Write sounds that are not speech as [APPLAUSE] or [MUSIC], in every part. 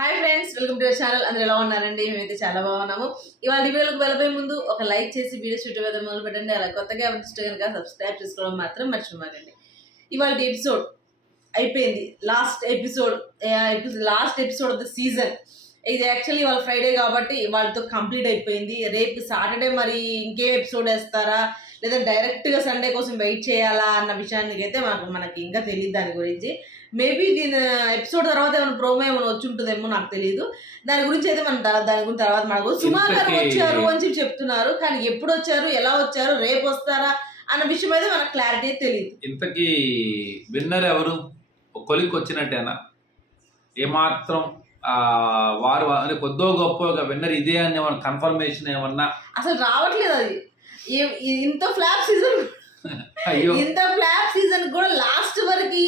Hi friends welcome to channel. అందరూ ఎలా ఉన్నారండి? మేమైతే చాలా బాగున్నాము. ఇవాళ వీడియోలకు వెళ్ళబోయే ముందు ఒక లైక్ చేసి వీడియో షూట్ వేయడం మొదలు పెట్టండి అలా కొత్తగా ఇస్తే కనుక సబ్స్క్రైబ్ చేసుకోవడం మాత్రం మర్చిపోమాకండి. ఇవాళ ఎపిసోడ్ అయిపోయింది. Last episode last episode of the season ఇది యాక్చువల్లీ వాళ్ళ ఫ్రైడే కాబట్టి వాళ్ళతో కంప్లీట్ అయిపోయింది. రేపు సాటర్డే మరి ఇంకేం ఎపిసోడ్ వేస్తారా? లేదా డైరెక్ట్గా సండే కోసం వెయిట్ చేయాలా? అన్న విషయానికి అయితే మనకు మనకి ఇంకా తెలియదు దాని గురించి. మేబీ దీని ఎపిసోడ్ తర్వాత ఏమైనా ప్రోమో ఏమైనా వచ్చి ఉంటుందేమో నాకు తెలియదు దాని గురించి అయితే మనం తర్వాత దాని గురించి తర్వాత మనకు సుమా గారు ఇంతకీ- వచ్చారు అని చెప్పి చెప్తున్నారు. కానీ ఎప్పుడు వచ్చారు? ఎలా వచ్చారు? రేపు వస్తారా? అన్న విషయం అయితే మనకు క్లారిటీ తెలియదు ఇంతకీ విన్నర్ ఎవరు? కొలికి వచ్చినట్టేనా? ఏమాత్రం వారు అంటే కొద్దో గొప్ప విన్నర్ ఇదే అని కన్ఫర్మేషన్ ఏమన్నా? అసలు రావట్లేదు అది. ఇంత ఫ్లాప్ సీజన్ అయ్యో. ఇంత ఫ్లాప్ సీజన్ కూడా లాస్ట్ వరకు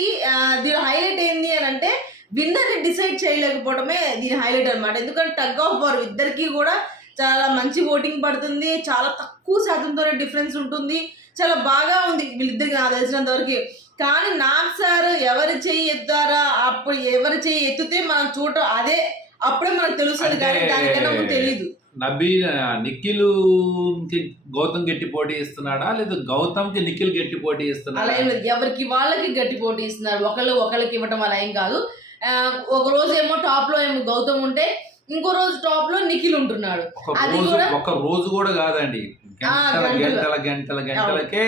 దీని హైలైట్ ఏంది అని అంటే విన్నర్ని డిసైడ్ చేయలేకపోవడమే దీని హైలైట్ అన్నమాట. ఎందుకంటే టగ్ ఆఫ్ వార్ ఇద్దరికి కూడా చాలా మంచి ఓటింగ్ పడుతుంది చాలా తక్కువ శాతంతోనే డిఫరెన్స్ ఉంటుంది చాలా బాగా ఉంది వీళ్ళిద్దరికి నాకు తెలిసినంత వరకు. కానీ నాకు సార్ ఎవరి చెయ్యి ఎత్తారా అప్పుడు ఎవరి చెయ్యి ఎత్తితే మనం చూడటం అదే అప్పుడే మనకు తెలుస్తుంది కానీ దానికన్నా తెలియదు నబీ నిఖిల్కి గౌతమ్ గట్టి పోటీ ఇస్తున్నాడా? లేదా గౌతమ్కి నిఖిల్ గట్టి పోటీ అలా ఇస్తున్నాడా ఏం లేదు. ఎవరికి వాళ్ళకి గట్టి పోటీ ఇస్తున్నారు. ఒకళ్ళు ఒకళ్ళకి ఇవ్వటం అలా ఏం కాదు. ఒక రోజు ఏమో టాప్లో ఏమో గౌతమ్ ఉంటే ఇంకో రోజు టాప్లో నిఖిల్ ఉంటున్నాడు. ఒక అది రోజు కూడా- ఒక రోజు కూడా కాదండి. గంటల గంటలు. గంటల గంటల గంటలకే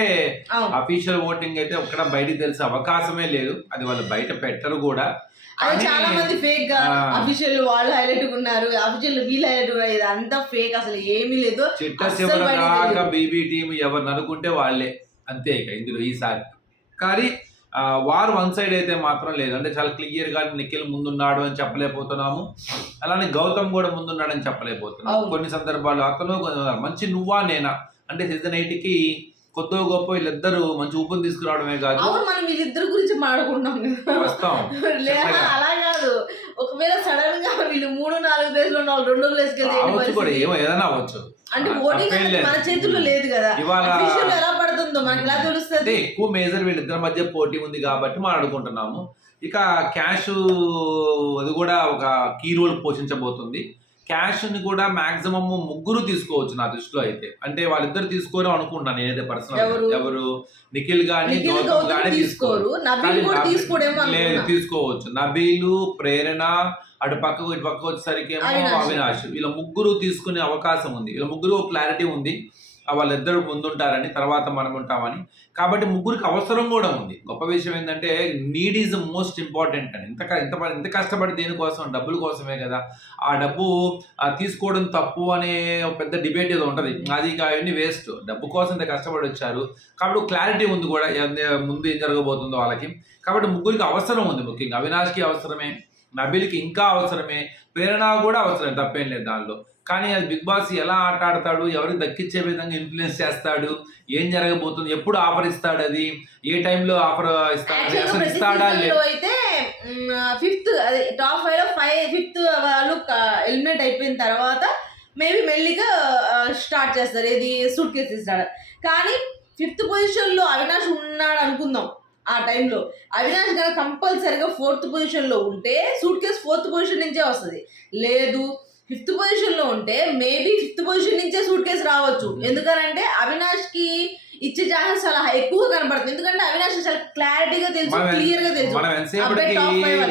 అఫీషియల్ ఓటింగ్ అయితే ఒక్కడ బయటికి తెలిసే అవకాశమే లేదు. అది వాళ్ళు బయట పెట్టరు కూడా. అది చాలా మంది ఫేక్గా. అఫీషియల్ వాళ్ళు హైలైట్ ఉన్నారు. అఫీషియల్ వీళ్ళు హైలైట్ ఉన్నారు. ఇది అంతా ఫేక్ అసలు ఏమీ లేదు. చిట్ట. బీబీ టీం ఎవరిని అనుకుంటే వాళ్ళే. అంతే ఇక ఇందులో ఈసారి కానీ వారు వన్ సైడ్ అయితే మాత్రం లేదు. అంటే చాలా క్లియర్గా నిఖిల్ ముందున్నాడు అని చెప్పలేకపోతున్నాము. అలానే గౌతమ్ కూడా ముందున్నాడని చెప్పలేకపోతున్నాము. కొన్ని సందర్భాల్లో అతను మంచి నువ్వా నేనా? అంటే సీజన్ ఎయిట్కి కొత్త గొప్ప వీళ్ళిద్దరూ మంచి ఊపుని తీసుకురావడమే కాదు. అవును మనం వీళ్ళిద్దరి గురించి మాట్లాడుకుంటున్నాం కదా. వస్తాం. లేదా. అలా కాదు. ఒకవేళ సడన్గా వీళ్ళు మూడు నాలుగు ప్లేస్లో వాళ్ళు రెండో ప్లేస్ కూడా? ఏమో ఏదైనా అవ్వచ్చు. అంటే ఓటింగ్. మన చేతుల్లో లేదు కదా. ఇవాళ ఎలా పడుతుందో మనకి ఎలా తెలుస్తుంది? ఎక్కువ మేజర్ వీళ్ళిద్దరి మధ్య పోటీ ఉంది కాబట్టి మాట్లాడుకుంటున్నాము. ఇక క్యాష్ అది కూడా ఒక కీ రోల్ పోషించబోతుంది. క్యాష్ని కూడా మాక్సిమం ముగ్గురు తీసుకోవచ్చు నా దృష్టిలో అయితే. అంటే వాళ్ళిద్దరు తీసుకోరు అనుకుంటున్నాను నేనైతే పర్సనల్ ఎవరు? నిఖిల్ గాని గౌతమ్ తీసుకోరు. లేదు. తీసుకోవచ్చు. నబీలు ప్రేరణ అటు పక్కకు ఇటు పక్క వచ్చేసరికి ఏమో అవినాష్. వీళ్ళ ముగ్గురు తీసుకునే అవకాశం ఉంది. వీళ్ళ ముగ్గురు క్లారిటీ ఉంది. వాళ్ళిద్దరు ముందుంటారని తర్వాత మనం ఉంటామని కాబట్టి ముగ్గురికి అవసరం కూడా ఉంది. గొప్ప విషయం ఏంటంటే నీడ్ ఈజ్ మోస్ట్ ఇంపార్టెంట్ అని. ఇంత ఇంత ఇంత కష్టపడి దేనికోసం డబ్బుల కోసమే కదా. ఆ డబ్బు తీసుకోవడం తప్పు అనే పెద్ద డిబేట్ ఏదో ఉంటుంది. అది ఇక అవన్నీ వేస్ట్ డబ్బు కోసం ఇంత కష్టపడి వచ్చారు. కాబట్టి క్లారిటీ ఉంది కూడా. ముందు ఏం జరగబోతుందో వాళ్ళకి. కాబట్టి ముగ్గురికి అవసరం ఉంది ముఖ్యంగా. అవినాష్కి అవసరమే. నబిల్కి ఇంకా అవసరమే. ప్రేరణ కూడా అవసరం. తప్పేం లేదు దానిలో. కానీ అది బిగ్ బాస్ ఎలా ఆట ఆడతాడు ఎవరికి దక్కించే విధంగా ఇన్ఫ్లుయెన్స్ చేస్తాడు ఏం జరగబోతుంది ఎప్పుడు ఆఫర్ ఇస్తాడు అది ఏ టైంలో ఆఫర్ ఇస్తాడు అసలు ఇస్తాడా అయితే ఫిఫ్త్ అదే టాప్ ఫైవ్లో ఫైవ్ ఫిఫ్త్ వాళ్ళు ఎలిమినేట్ అయిపోయిన తర్వాత మేబీ మెల్లిగా స్టార్ట్ చేస్తారు. ఇది సూట్ కేసు ఇస్తాడు. కానీ ఫిఫ్త్ పొజిషన్లో అవినాష్ ఉన్నాడు అనుకుందాం ఆ టైంలో అవినాష్ గారు కంపల్సరిగా ఫోర్త్ పొజిషన్లో ఉంటే సూట్ కేసు ఫోర్త్ పొజిషన్ నుంచే వస్తుంది. లేదు ఫిఫ్త్ పొజిషన్లో ఉంటే మేబీ ఫిఫ్త్ పొజిషన్ నుంచే సూట్ కేసు రావచ్చు. ఎందుకనంటే అవినాష్కి ఇచ్చే ఛాన్సెస్ చాలా ఎక్కువ కనబడుతుంది. ఎందుకంటే అవినాష్ చాలా క్లారిటీగా తెలుసు క్లియర్గా తెలుసు.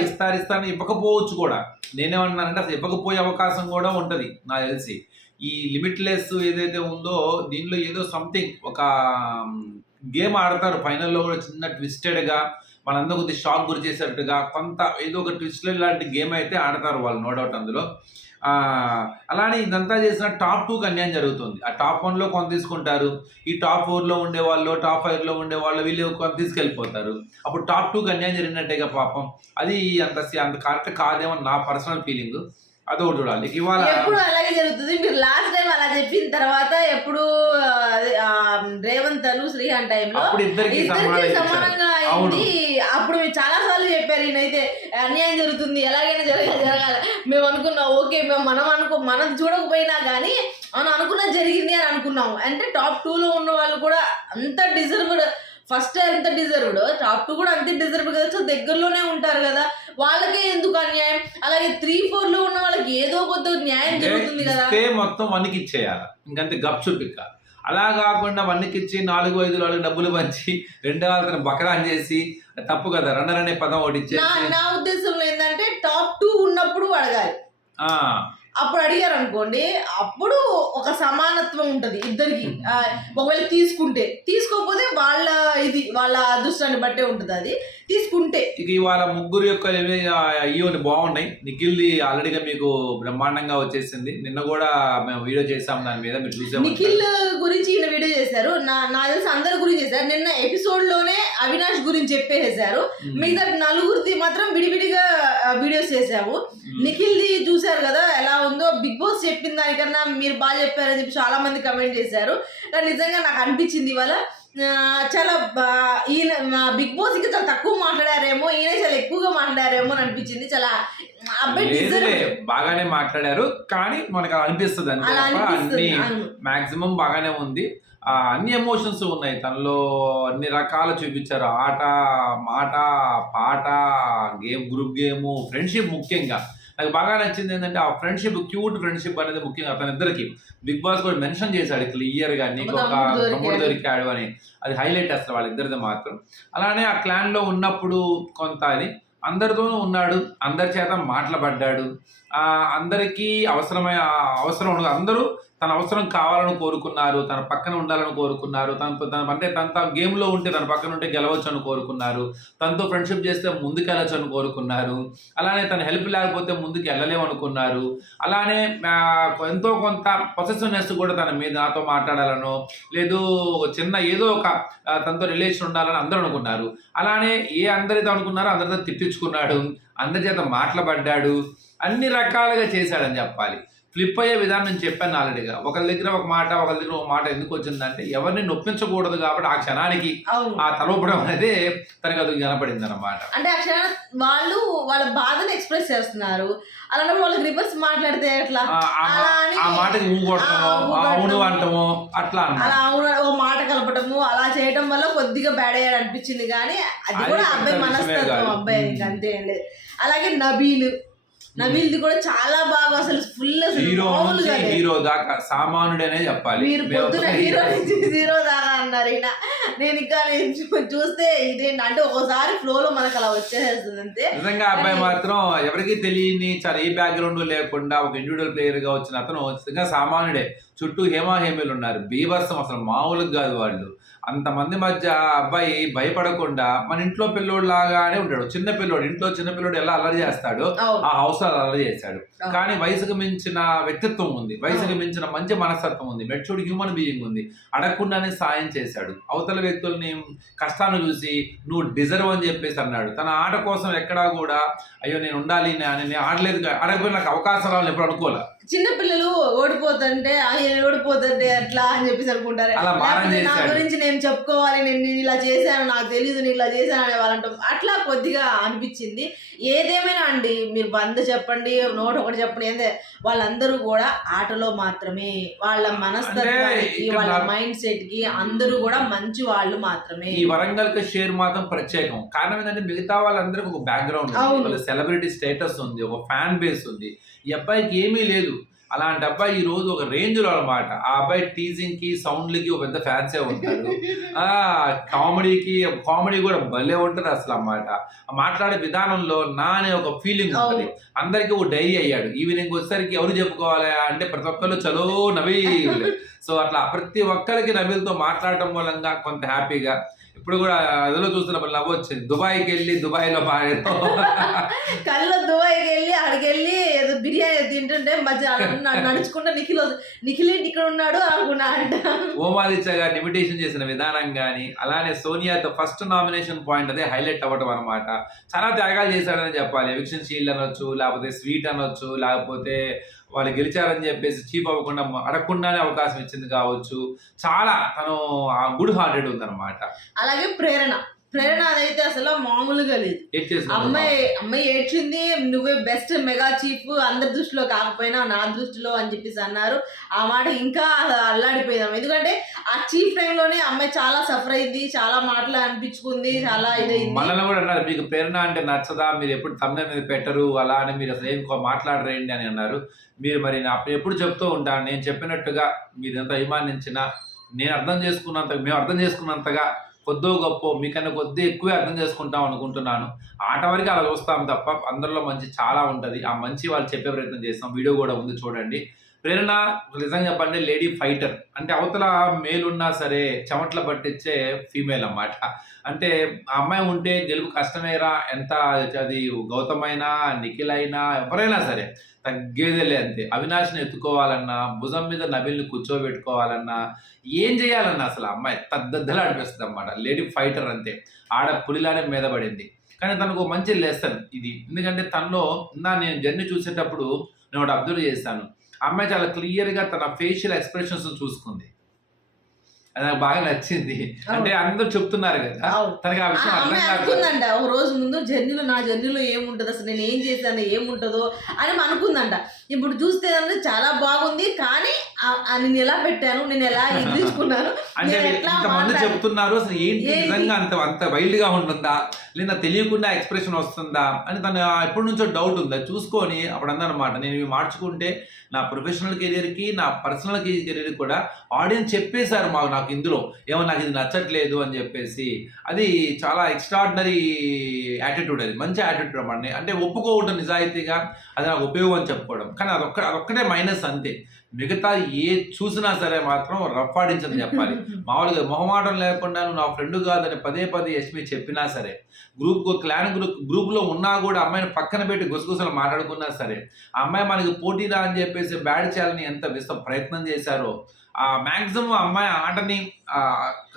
ఇస్తారు ఇవ్వకపోవచ్చు కూడా. నేనేమన్నానంటే అసలు ఇవ్వకపోయే అవకాశం కూడా ఉంటది నాకు తెలిసి ఈ లిమిట్లెస్ ఏదైతే ఉందో దీనిలో ఏదో సంథింగ్ ఒక గేమ్ ఆడతారు. ఫైనల్లో కూడా చిన్న ట్విస్టెడ్గా మనందరూ కొద్ది షాక్ గురి చేసేట్టుగా కొంత ఏదో ఒక ట్విస్ట్ లాంటి గేమ్ అయితే ఆడతారు వాళ్ళు నో డౌట్ అందులో. అలానే ఇదంతా చేసిన టాప్ టూకి అన్యాయం జరుగుతుంది. ఆ టాప్ వన్లో కొంత తీసుకుంటారు ఈ టాప్ ఫోర్లో ఉండే వాళ్ళు టాప్ ఫైవ్లో ఉండే వాళ్ళు వీళ్ళు కొంత తీసుకెళ్ళిపోతారు. అప్పుడు టాప్ టూకి అన్యాయం జరిగినట్టేగా పాపం. అది అంత అంత కరెక్ట్ కాదేమో నా పర్సనల్ ఫీలింగ్ అదొకటి చూడాలి. ఇవాళ ఎప్పుడు అలాగే జరుగుతుంది. మీరు లాస్ట్ టైం అలా చెప్పిన తర్వాత ఎప్పుడు అదే, రేవంత్ అను శ్రీహాన్ టైంలో ఇద్దరికి. సమానంగా అయింది అప్పుడు మీరు చాలా సార్లు చెప్పారు ఈయనైతే అన్యాయం జరుగుతుంది ఎలాగైనా జరగాలి జరగాలి. మేము అనుకున్నాం ఓకే మేము మనం అనుకో మనం చూడకపోయినా కానీ మనం అనుకున్నది జరిగింది అని అనుకున్నాం అంటే టాప్ టూ లో ఉన్న వాళ్ళు కూడా అంత డిజర్వ్డ్ ఫస్ట్ ఎంత డిజర్వ్డ్? టాప్ టూ కూడా అంతే డిజర్వ్ కదా సో దగ్గరలోనే ఉంటారు కదా. వాళ్ళకే ఎందుకు అన్యాయం? అలాగే త్రీ ఫోర్లో ఉన్న వాళ్ళకి ఏదో కొద్ది న్యాయం జరుగుతుంది కదా. మొత్తం వన్కి ఇచ్చేయాలి. ఇంకంతే గప్ చూపిక్క అలా కాకుండా వన్కి ఇచ్చి నాలుగు ఐదు వాళ్ళకి డబ్బులు పంచి రెండో వాళ్ళని బకరాన్ చేసి తప్పు కదా రన్నర్ అనే పదం ఒకటి నా ఉద్దేశంలో ఏంటంటే టాప్ టూ ఉన్నప్పుడు అడగాలి. అప్పుడు అడిగారు అనుకోండి అప్పుడు ఒక సమానత్వం ఉంటది ఇద్దరికి. ఒకవేళ తీసుకుంటే తీసుకోకపోతే వాళ్ళ ఇది వాళ్ళ అదృష్టాన్ని బట్టే ఉంటది అది. తీసుకుంటే. ఇక ఇవాళ ముగ్గురు యొక్క ఇవన్నీ బాగున్నాయి. నిఖిల్ది ఆల్రెడీగా మీకు బ్రహ్మాండంగా వచ్చేసింది. నిన్న కూడా మేము వీడియో చేసాం దాని మీద మీరు చూసే నిఖిల్ గురించి ఈయన వీడియో చేశారు. నా నా తెలిసి అందరి గురించి చేశారు. నిన్న ఎపిసోడ్లోనే అవినాష్ గురించి చెప్పేసారు మిగతా నలుగురిది మాత్రం విడివిడిగా వీడియోస్ చేసాము నిఖిల్ది చూశారు కదా ఎలా ఉందో బిగ్ బాస్ చెప్పిన దానికన్నా మీరు బాగా చెప్పారని చెప్పి చాలా మంది కమెంట్ చేశారు నిజంగా నాకు అనిపించింది ఇవాళ చాలా ఈయన బిగ్ బాస్ ఇంకా చాలా తక్కువ మాట్లాడారేమో ఈయన చాలా ఎక్కువగా మాట్లాడారేమో అని అనిపించింది. చాలా లేదులే బాగానే మాట్లాడారు కానీ మనకు అలా అనిపిస్తుంది అన్ని. మాక్సిమం బాగానే ఉంది. అన్ని ఎమోషన్స్ ఉన్నాయి. తనలో అన్ని రకాలు చూపించారు. ఆట మాట పాట గేమ్ గ్రూప్ గేమ్ ఫ్రెండ్షిప్ ముఖ్యంగా. నాకు బాగా నచ్చింది ఏంటంటే ఆ ఫ్రెండ్షిప్ క్యూట్ ఫ్రెండ్షిప్ అనేది ముఖ్యంగా అతని ఇద్దరికి బిగ్ బాస్ కూడా మెన్షన్ చేశాడు క్లియర్గా నీకు ఒక తమ్ముడు దొరికాడు. అని. అది హైలైట్ అసలు వాళ్ళిద్దరిది మాత్రం. అలానే ఆ క్లాన్లో ఉన్నప్పుడు కొంత అది అందరితోనూ ఉన్నాడు అందరి చేత మాట్లాడబడ్డాడు. ఆ అందరికీ అవసరమైన అవసరం అందరూ తన అవసరం కావాలని కోరుకున్నారు తన పక్కన ఉండాలని కోరుకున్నారు తనతో తన అంటే తన తన గేమ్లో ఉంటే తన పక్కన ఉంటే గెలవచ్చు అని కోరుకున్నారు తనతో ఫ్రెండ్షిప్ చేస్తే ముందుకు వెళ్ళచ్చు అని కోరుకున్నారు అలానే తన హెల్ప్ లేకపోతే ముందుకు వెళ్ళలేము అనుకున్నారు అలానే ఎంతో కొంత పొసెసివ్నెస్ కూడా తన మీద నాతో మాట్లాడాలనో లేదు ఒక చిన్న ఏదో ఒక తనతో రిలేషన్ ఉండాలని అందరూ అనుకున్నారు అలానే ఏ అందరితో అనుకున్నారో అందరితో తిట్టించుకున్నాడు అందరి చేత మాట్లాడబడ్డాడు అన్ని రకాలుగా చేశాడని చెప్పాలి. ఫ్లిప్ అయ్యే విధానం నేను చెప్పాను ఆల్రెడీగా. ఒకరి దగ్గర ఒక మాట ఒకరి దగ్గర ఒక మాట ఎందుకు వచ్చిందంటే ఎవరిని నొప్పించకూడదు కాబట్టి ఆ క్షణానికి ఆ తలపడం అనేది తనకు అది కనపడింది అనమాట అంటే ఆ క్షణాన వాళ్ళు వాళ్ళ బాధను ఎక్స్ప్రెస్ చేస్తున్నారు. అలాంటప్పుడు వాళ్ళకి రివర్స్ మాట్లాడితే ఎట్లా? ఆ మాటకి ఊ కొడతామో ఆ, ఊ ఆ అవును. అంటామో అట్లా అలా అవును ఓ మాట కలపటము అలా చేయటం వల్ల కొద్దిగా బ్యాడ్ అయ్యాడు అనిపించింది కానీ అది కూడా అబ్బాయి మనస్తత్వం. అబ్బాయి అంతే అలాగే నబీల్ నబీల్ది కూడా చాలా బాగా అసలు ఫుల్ హీరో నుంచి. హీరో దాకా సామాన్యుడనే చెప్పాలి. మీరు పొద్దున హీరో హీరో. నుంచి జీరో దాకా అన్నారు ఈయన. నేను ఇంకా చూస్తే ఇదేంటి అంటే ఒక్కోసారి ఫ్లో లో మనకు అలా వచ్చేసేస్తుంది అంతే. నిజంగా అబ్బాయి మాత్రం ఎవరికి తెలియని చాలా ఏ బ్యాక్గ్రౌండ్ లేకుండా ఒక ఇండివిజువల్ ప్లేయర్గా వచ్చిన అతను నిజంగా సామాన్యుడే. చుట్టూ హేమా హేమీలు ఉన్నారు. బీభత్సం అసలు మామూలుగా కాదు వాళ్ళు. అంతమంది మధ్య ఆ అబ్బాయి భయపడకుండా మన ఇంట్లో పిల్లోడు లాగానే ఉంటాడు. చిన్న పిల్లోడు ఇంట్లో చిన్న పిల్లోడు ఎలా అల్లరి చేస్తాడో ఆ హౌస్ అల్లరి చేశాడు. కానీ వయసుకు మించిన వ్యక్తిత్వం ఉంది. వయసుకు మించిన మంచి మనస్తత్వం ఉంది. మెచ్యూర్డ్ హ్యూమన్ బీయింగ్ ఉంది. అడగకుండానే సాయం చేశాడు. అవతల వ్యక్తుల్ని కష్టాన్ని చూసి నువ్వు డిజర్వ్ అని చెప్పేసి అన్నాడు. తన ఆట కోసం ఎక్కడా కూడా అయ్యో నేను ఉండాలి నే- నేను ఆడలేదు అడగపోయిన నాకు అవకాశం ఎప్పుడు అనుకోలే. చిన్న పిల్లలు ఓడిపోతుంటే "ఆ, ఈయన ఓడిపోతుంటే అట్లా అని చెప్పేసి అనుకుంటారు. నా. గురించి నేను చెప్పుకోవాలి నేను ఇలా చేశాను నాకు తెలియదు నేను ఇలా చేశాను అనే వాళ్ళంటాం. అట్లా కొద్దిగా అనిపించింది. ఏదేమైనా అండి మీరు వంద చెప్పండి నూట ఒకటి చెప్పండి ఏందే వాళ్ళందరూ కూడా ఆటలో మాత్రమే వాళ్ళ మనస్తత్వానికి వాళ్ళ మైండ్ సెట్కి అందరూ కూడా మంచి వాళ్ళు మాత్రమే. ఈ వరంగల్ షేర్ మాత్రం ప్రత్యేకం. కారణం ఏంటంటే మిగతా వాళ్ళందరికీ ఒక బ్యాక్గ్రౌండ్ సెలబ్రిటీ స్టేటస్ ఉంది ఒక ఫ్యాన్ బేస్ ఉంది. ఈ అబ్బాయికి ఏమీ లేదు. అలాంటి అబ్బాయి ఈ రోజు ఒక రేంజ్లో అనమాట ఆ అబ్బాయి టీజింగ్కి సౌండ్లకి ఒక పెద్ద ఫ్యాన్సే ఉంటారు. [LAUGHS] ఆ కామెడీకి కామెడీ కూడా భలే ఉంటది అసలు అన్నమాట మాట్లాడే విధానంలో నా అనే ఒక ఫీలింగ్ ఉంటుంది. అందరికీ ఒక డైరీ అయ్యాడు. ఈవినింగ్ వచ్చేసరికి ఎవరు చెప్పుకోవాలి అంటే ప్రతి ఒక్కరు చలో నవీల్. [LAUGHS] సో అట్లా ప్రతి ఒక్కరికి నవీల్తో మాట్లాడటం మూలంగా కొంత హ్యాపీగా ఇప్పుడు కూడా అదిలో చూస్తున్నప్పుడు నవ్వు వచ్చింది. దుబాయ్కి వెళ్ళి దుబాయ్లో పాడేదో కళ్ళు దుబాయ్కి వెళ్ళి అక్కడికి వెళ్ళి ఏదో బిర్యానీ తింటుంటే మధ్య నడుచుకుంటూ నిఖిల్ నిఖిల్ ఇక్కడ ఉన్నాడు అనుకున్నా అంట. ఓమాదిత్య గారిని ఇమిటేషన్ చేసిన విధానం కానీ అలానే సోనియాతో ఫస్ట్ నామినేషన్ పాయింట్ అదే హైలైట్ అవ్వటం అనమాట చాలా త్యాగాలు చేశాడని చెప్పాలి. ఎవిక్షన్ షీల్డ్ అనొచ్చు లేకపోతే స్వీట్ అనొచ్చు లేకపోతే వాళ్ళు గెలిచారని చెప్పేసి చీప్ అవ్వకుండా అడగకుండానే అవకాశం ఇచ్చింది కావచ్చు. చాలా తను గుడ్ హార్టెడ్ ఉందన్నమాట. అలాగే ప్రేరణ. ప్రేరణ అదైతే అసలు మామూలుగా లేదు. అమ్మాయి అమ్మాయి ఏడ్చింది నువ్వే బెస్ట్ మెగా చీఫ్ అందరి దృష్టిలో కాకపోయినా నా దృష్టిలో అని చెప్పేసి అన్నారు. ఆ మాట ఇంకా అల్లాడిపోయినాం ఎందుకంటే ఆ చీఫ్ టైంలోనే అమ్మాయి చాలా సఫర్ అయింది చాలా మాటలు అనిపించుకుంది చాలా ఇదైంది. మనల్ని కూడా అన్నారు మీకు ప్రేరణ అంటే నచ్చదా? మీరు ఎప్పుడు తమ్ముల మీద పెట్టరు అలా అని మీరు అసలు ఏం మాట్లాడరేంటి అని అన్నారు. మీరు మరి నా ఎప్పుడు చెప్తూ ఉంటాను నేను చెప్పినట్టుగా మీరు ఎంత అభిమానించినా నేను అర్థం చేసుకున్నంత మేము అర్థం చేసుకున్నంతగా కొద్దో గొప్ప మీకన్నా కొద్ది ఎక్కువే అర్థం చేసుకుంటాం అనుకుంటున్నాను. ఆట వరకు అలా చూస్తాం తప్ప అందరిలో మంచి చాలా ఉంటుంది. ఆ మంచి వాళ్ళు చెప్పే ప్రయత్నం చేస్తాం. వీడియో కూడా ఉంది చూడండి. ప్రేరణ నిజంగా చెప్పండి లేడీ ఫైటర్. అంటే అవతల మేల్ ఉన్నా సరే చెమట్ల పట్టించే ఫీమేల్ అన్నమాట. అంటే ఆ అమ్మాయి ఉంటే గెలుపు కష్టమేరా ఎంత అది గౌతమైనా నిఖిల్ అయినా ఎవరైనా సరే తగ్గేదేలే అంతే. అవినాష్ని ఎత్తుకోవాలన్నా భుజం మీద నబిల్ని కూర్చోబెట్టుకోవాలన్నా ఏం చేయాలన్నా అసలు ఆ అమ్మాయి తద్దద్దలు అనిపిస్తుంది అన్నమాట లేడీ ఫైటర్ అంతే. ఆడ పులిలానే మీద పడింది. కానీ తనకు ఒక మంచి లెసన్ ఇది. ఎందుకంటే తనలో నా నేను జర్నీ చూసేటప్పుడు నేను ఒకటి అబ్జర్వ్ చేశాను. అమ్మాయి చాలా క్లియర్గా తన ఫేషియల్ ఎక్స్ప్రెషన్స్ చూసుకుంది. అది నాకు బాగా నచ్చింది. అంటే అందరూ చెప్తున్నారు కదా. తనకి ఆ విషయం అర్థం అనుకుందంట ఒక రోజు ముందు జర్నీలో నా జర్నీలో ఏముంటది అసలు నేను ఏం చేశాను ఏముంటుందో అని అనుకుందంట. ఇప్పుడు చూస్తే చాలా బాగుంది కానీ నేను ఎలా పెట్టాను? నేను ఎలా [LAUGHS] ఎదిరించుకున్నాను? అంటే ఇంతమంది చెప్తున్నారు? అసలు ఏంటి? నిజంగా అంత అంత వైల్డ్గా ఉంటుందా? లేదా తెలియకుండా ఎక్స్ప్రెషన్ వస్తుందా? అని తను ఎప్పటి నుంచో డౌట్ ఉంది? చూసుకొని అప్పుడు అందనమాట నేను ఇవి మార్చుకుంటే నా ప్రొఫెషనల్ కెరీర్కి నా పర్సనల్ కెరీర్ కూడా ఆడియన్స్ చెప్పేశారు మాకు నాకు ఇందులో. ఏమో నాకు ఇది నచ్చట్లేదు అని చెప్పేసి. అది చాలా ఎక్స్ట్రాడినరీ యాటిట్యూడ్ అది. మంచి యాటిట్యూడ్ అన్నమాట. అంటే ఒప్పుకోవడం నిజాయితీగా అది నాకు ఉపయోగం అని చెప్పుకోవడం. కానీ అదొక్క అదొక్కటే మైనస్ అంతే. మిగతా ఏ చూసినా సరే మాత్రం రఫ్ ఆడించని చెప్పాలి. [LAUGHS] మామూలుగా మొహమాటం లేకుండా నువ్వు నా ఫ్రెండ్ కాదని పదే పదే యశ్మి చెప్పినా సరే గ్రూప్ క్లాన్ గ్రూప్ గ్రూప్లో ఉన్నా కూడా అమ్మాయిని పక్కన పెట్టి గుసగుసలు మాట్లాడుకున్నా సరే ఆ అమ్మాయి మనకి పోటీరా అని చెప్పేసి బ్యాడ్ చేయాలని ఎంత విస్త ప్రయత్నం చేశారో ఆ మ్యాక్సిమం అమ్మాయి ఆటని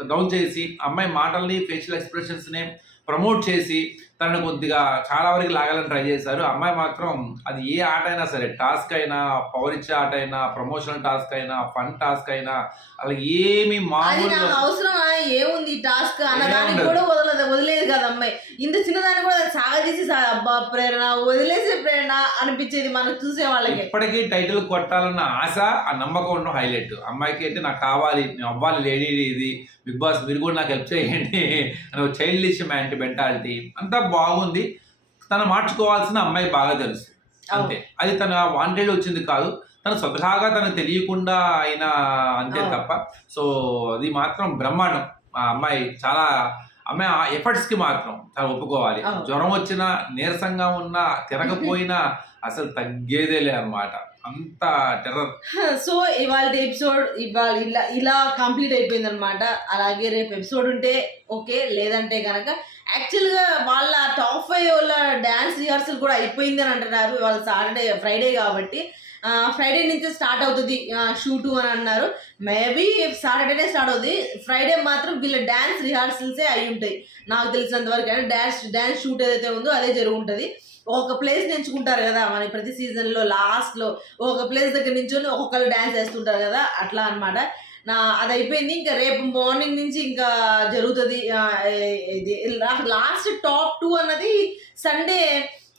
డౌన్ చేసి అమ్మాయి మాటల్ని ఫేషియల్ ఎక్స్ప్రెషన్స్ని ప్రమోట్ చేసి తనని కొద్దిగా చాలా వరకు లాగాలని ట్రై చేశారు. అమ్మాయి మాత్రం అది ఏ ఆట అయినా సరే టాస్క్ అయినా పవర్ ఇచ్చే ఆట అయినా ప్రమోషనల్ టాస్క్ అయినా ఫన్ టాస్క్ అయినా అలా ఏమి నాకు అవసరమా? ఏముంది టాస్క్? అన్నదానికి. కూడా వదలదు వదిలేదు కదా అమ్మాయి. ఇంత చిన్నదాన్ని కూడా సాగదీసి అబ్బా ప్రేరణ వదిలేసే ప్రేరణ అనిపించేది మనం చూసే వాళ్ళకి. ఇప్పటికీ టైటిల్ కొట్టాలన్న ఆశ ఆ నమ్మకం ఉండడం హైలైట్. అమ్మాయికి అయితే నాకు కావాలి నేను అవ్వాలి లేడీ ఇది బిగ్ బాస్ మీరు కూడా నాకు హెల్ప్ చేయండి అని చైల్డ్ ఇష్ మెంట్ మెంటాలిటీ అంతా బాగుంది. తను మార్చుకోవాల్సిన అమ్మాయి బాగా తెలుసు. అంతే. అది తన వాంటెడ్ వచ్చింది కాదు. తను స్వతహాగా తనకు తెలియకుండా అయినా అంతే. తప్ప. సో అది మాత్రం బ్రహ్మాండం. ఆ అమ్మాయి చాలా అమ్మాయి ఆ ఎఫర్ట్స్కి మాత్రం తను ఒప్పుకోవాలి. జ్వరం వచ్చినా నీరసంగా ఉన్నా తిరగపోయినా అసలు తగ్గేదేలే అన్నమాట. అంత టెర్రర్. [LAUGHS] సో ఇవాళ ఎపిసోడ్ ఇవాళ ఇలా ఇలా కంప్లీట్ అయిపోయింది అనమాట అలాగే రేపు ఎపిసోడ్ ఉంటే ఓకే లేదంటే కనుక యాక్చువల్గా వాళ్ళ టాప్ ఫైవ్ వాళ్ళ డ్యాన్స్ రిహార్సల్ కూడా అయిపోయింది అని అంటున్నారు. ఇవాళ సాటర్డే ఫ్రైడే కాబట్టి ఫ్రైడే నుంచి స్టార్ట్ అవుతుంది. షూటు అని అన్నారు. మేబీ సాటర్డేనే స్టార్ట్ అవుతుంది ఫ్రైడే మాత్రం వీళ్ళ డ్యాన్స్ రిహార్సల్సే అయి ఉంటాయి. నాకు తెలిసినంత వరకు అంటే డ్యాన్స్ డ్యాన్స్ షూట్ ఏదైతే ఉందో అదే జరుగుంటుంది. ఒక ప్లేస్ ఎంచుకుంటారు కదా మన ప్రతి సీజన్లో లాస్ట్లో ఒక ప్లేస్ దగ్గర నించొని ఒక్కొక్కరు డ్యాన్స్ వేస్తుంటారు కదా అట్లా అనమాట నా అది అయిపోయింది. ఇంకా రేపు మార్నింగ్ నుంచి ఇంకా జరుగుతుంది. ఇది లాస్ట్ టాప్ టూ అన్నది సండే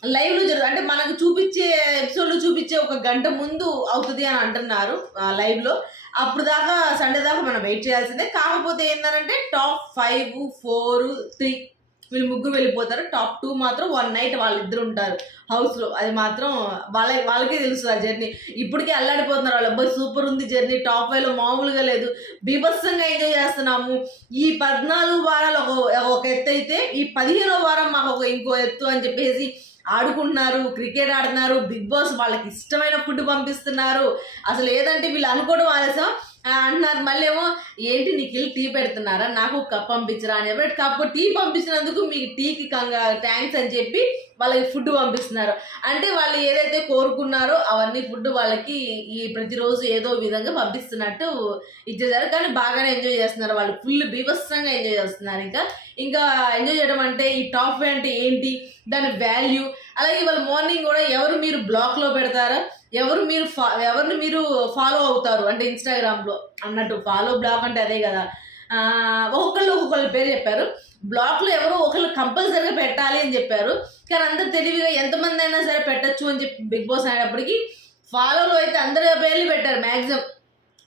లైవ్లో జరుగుతుంది అంటే మనకు చూపించే ఎపిసోడ్లో చూపించే ఒక గంట ముందు అవుతుంది అని అంటున్నారు లైవ్లో అప్పుడు దాకా సండే దాకా మనం వెయిట్ చేయాల్సిందే. కాకపోతే ఏంటంటే టాప్ ఫైవ్ ఫోర్ త్రీ వీళ్ళు ముగ్గురు వెళ్ళిపోతారు. టాప్ టూ మాత్రం వన్ నైట్ వాళ్ళిద్దరు ఉంటారు హౌస్లో. అది మాత్రం వాళ్ళ వాళ్ళకే తెలుస్తుంది ఆ జర్నీ. ఇప్పటికే అల్లాడిపోతున్నారు వాళ్ళు. అబ్బాయి సూపర్ ఉంది జర్నీ. టాప్ ఫైవ్లో మామూలుగా లేదు. బీభత్సంగా ఎంజాయ్ చేస్తున్నాము. ఈ పద్నాలుగు వారాలు ఒక ఒక ఎత్తు అయితే ఈ పదిహేనో వారం మాకు ఒక ఇంకో ఎత్తు అని చెప్పేసి ఆడుకుంటున్నారు క్రికెట్ ఆడుతున్నారు బిగ్ బాస్ వాళ్ళకి ఇష్టమైన ఫుడ్ పంపిస్తున్నారు. అసలు ఏదంటే వీళ్ళు అనుకోవడం ఆలస్యం. అంటున్నారు మళ్ళీ ఏమో ఏంటి నీకు వెళ్ళి టీ పెడుతున్నారా? నాకు కప్ పంపించరా? అని చెప్పి కప్పు టీ పంపించినందుకు మీకు టీకి కంగా థ్యాంక్స్ అని చెప్పి వాళ్ళకి ఫుడ్ పంపిస్తున్నారు. అంటే వాళ్ళు ఏదైతే కోరుకున్నారో అవన్నీ ఫుడ్ వాళ్ళకి ఈ ప్రతిరోజు ఏదో విధంగా పంపిస్తున్నట్టు ఇచ్చేసారు కానీ బాగానే ఎంజాయ్ చేస్తున్నారు వాళ్ళు. ఫుల్ బీభత్సంగా ఎంజాయ్ చేస్తున్నారు ఇంకా. ఇంకా ఎంజాయ్ చేయడం అంటే ఈ టాప్ అంటే ఏంటి? దాని వాల్యూ. అలాగే వాళ్ళ మార్నింగ్ కూడా ఎవరు మీరు బ్లాక్లో పెడతారా? ఎవరు మీరు ఫా ఎవరిని మీరు ఫాలో అవుతారు? అంటే ఇన్స్టాగ్రామ్లో అన్నట్టు ఫాలో బ్లాక్ అంటే అదే కదా. ఆ, ఒక్కొక్కళ్ళు ఒక్కొక్కళ్ళ పేరు చెప్పారు. బ్లాక్లో ఎవరో ఒకళ్ళు కంపల్సరీగా పెట్టాలి అని చెప్పారు. కానీ అందరు తెలివిగా ఎంతమంది అయినా సరే పెట్టచ్చు అని చెప్పి బిగ్ బాస్ అనేటప్పటికి ఫాలోలో అయితే అందరి పేర్లు పెట్టారు మ్యాక్సిమం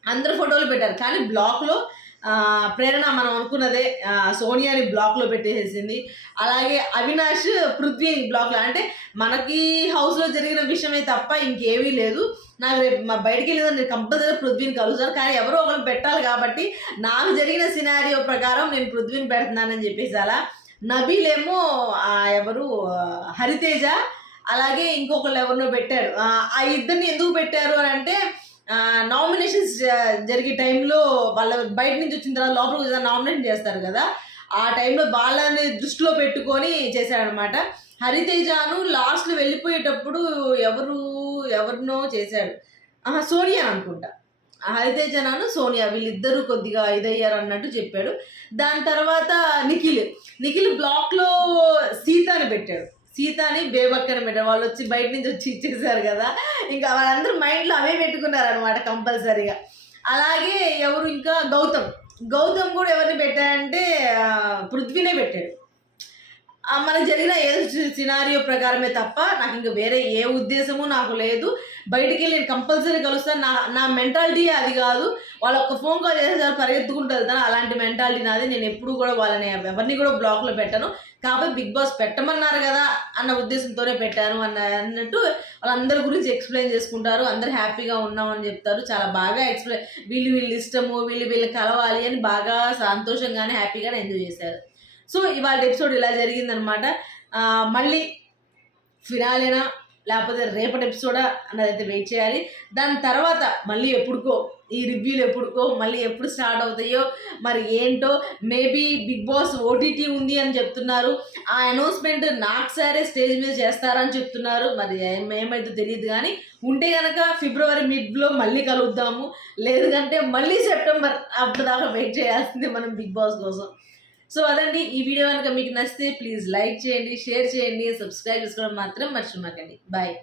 అందరు ఫోటోలు పెట్టారు. కానీ బ్లాక్లో ప్రేరణ మనం అనుకున్నదే సోనియాని బ్లాక్లో పెట్టేసేసింది. అలాగే అవినాష్ పృథ్వీ బ్లాక్లో అంటే మనకి హౌస్లో జరిగిన విషయమే తప్ప ఇంకేమీ లేదు. నాకు రేపు మా బయటికి వెళ్ళిన నేను కంపల్సరీ పృథ్వీని కలుస్తాను. కానీ ఎవరో ఒకరు పెట్టాలి కాబట్టి నాకు జరిగిన సినారియో ప్రకారం నేను పృథ్వీని పెడుతున్నానని చెప్పేసి అలా. నబీలేమో ఎవరు హరితేజ అలాగే ఇంకొకళ్ళు ఎవరినో పెట్టారు ఆ, ఆ ఇద్దరిని ఎందుకు పెట్టారు అని అంటే నామినేషన్స్ జరిగే టైంలో వాళ్ళ బయట నుంచి వచ్చిన తర్వాత లోపలికి నామినేషన్ చేస్తారు కదా ఆ టైంలో వాళ్ళని దృష్టిలో పెట్టుకొని చేశాడనమాట హరితేజను లాస్ట్లో వెళ్ళిపోయేటప్పుడు ఎవరు ఎవరినో చేశాడు. ఆహా సోనియా అనుకుంటా. ఆ హరితేజనాను సోనియా వీళ్ళిద్దరూ కొద్దిగా ఇదయ్యారు అన్నట్టు చెప్పాడు. దాని తర్వాత నిఖిల్. నిఖిల్ బ్లాక్లో సీతని పెట్టాడు. సీతాని బేబక్కన పెట్టారు. వాళ్ళు వచ్చి బయట నుంచి వచ్చి ఇచ్చేసారు కదా. ఇంకా వాళ్ళందరూ మైండ్లో అవే పెట్టుకున్నారనమాట కంపల్సరీగా. అలాగే ఎవరు ఇంకా గౌతమ్. గౌతమ్ కూడా ఎవరిని పెట్టాడంటే పృథ్వీనే పెట్టాడు. మనకు జరిగిన ఏ సినారియో ప్రకారమే తప్ప నాకు ఇంకా వేరే ఏ ఉద్దేశము నాకు లేదు. బయటికి వెళ్ళి నేను కంపల్సరీ కలుస్తాను నా నా మెంటాలిటీ అది కాదు. వాళ్ళు ఒక ఫోన్ కాల్ చేసేసారి పరిగెత్తుకుంటుంది వెళ్తాను అలాంటి మెంటాలిటీ నాది. నేను ఎప్పుడు కూడా వాళ్ళని ఎవరిని కూడా బ్లాక్లో పెట్టను. కాబట్టి బిగ్ బాస్ పెట్టమన్నారు కదా అన్న ఉద్దేశంతోనే పెట్టాను అన్న అన్నట్టు వాళ్ళందరి గురించి ఎక్స్ప్లెయిన్ చేసుకుంటారు. అందరు హ్యాపీగా ఉన్నామని చెప్తారు. చాలా బాగా ఎక్స్ప్లెయిన్ వీళ్ళు వీళ్ళు ఇష్టము వీళ్ళు వీళ్ళు కలవాలి అని బాగా సంతోషంగానే హ్యాపీగానే ఎంజాయ్ చేశారు. సో ఇవాళ ఎపిసోడ్ ఇలా జరిగిందనమాట మళ్ళీ ఫిరాలేనా లేకపోతే రేపటి ఎపిసోడా అన్నదైతే వెయిట్ చేయాలి. దాని తర్వాత మళ్ళీ ఎప్పుడుకో ఈ రివ్యూలు ఎప్పుడుకో మళ్ళీ ఎప్పుడు స్టార్ట్ అవుతాయో మరి ఏంటో మేబీ బిగ్ బాస్ ఓటీటీ ఉంది అని చెప్తున్నారు. ఆ అనౌన్స్మెంట్ నాకు సరే స్టేజ్ మీద చేస్తారని చెప్తున్నారు. మరి ఏమైతే తెలియదు కానీ ఉంటే కనుక ఫిబ్రవరి మిడ్లో మళ్ళీ కలుద్దాము. లేదంటే మళ్ళీ సెప్టెంబర్ అప్పటిదాకా వెయిట్ చేయాల్సిందే మనం బిగ్ బాస్ కోసం. సో అదండి ఈ వీడియో కనుక మీకు నచ్చితే ప్లీజ్ లైక్ చేయండి షేర్ చేయండి సబ్స్క్రైబ్ చేసుకోవడం మాత్రం మర్చిపోకండి. బాయ్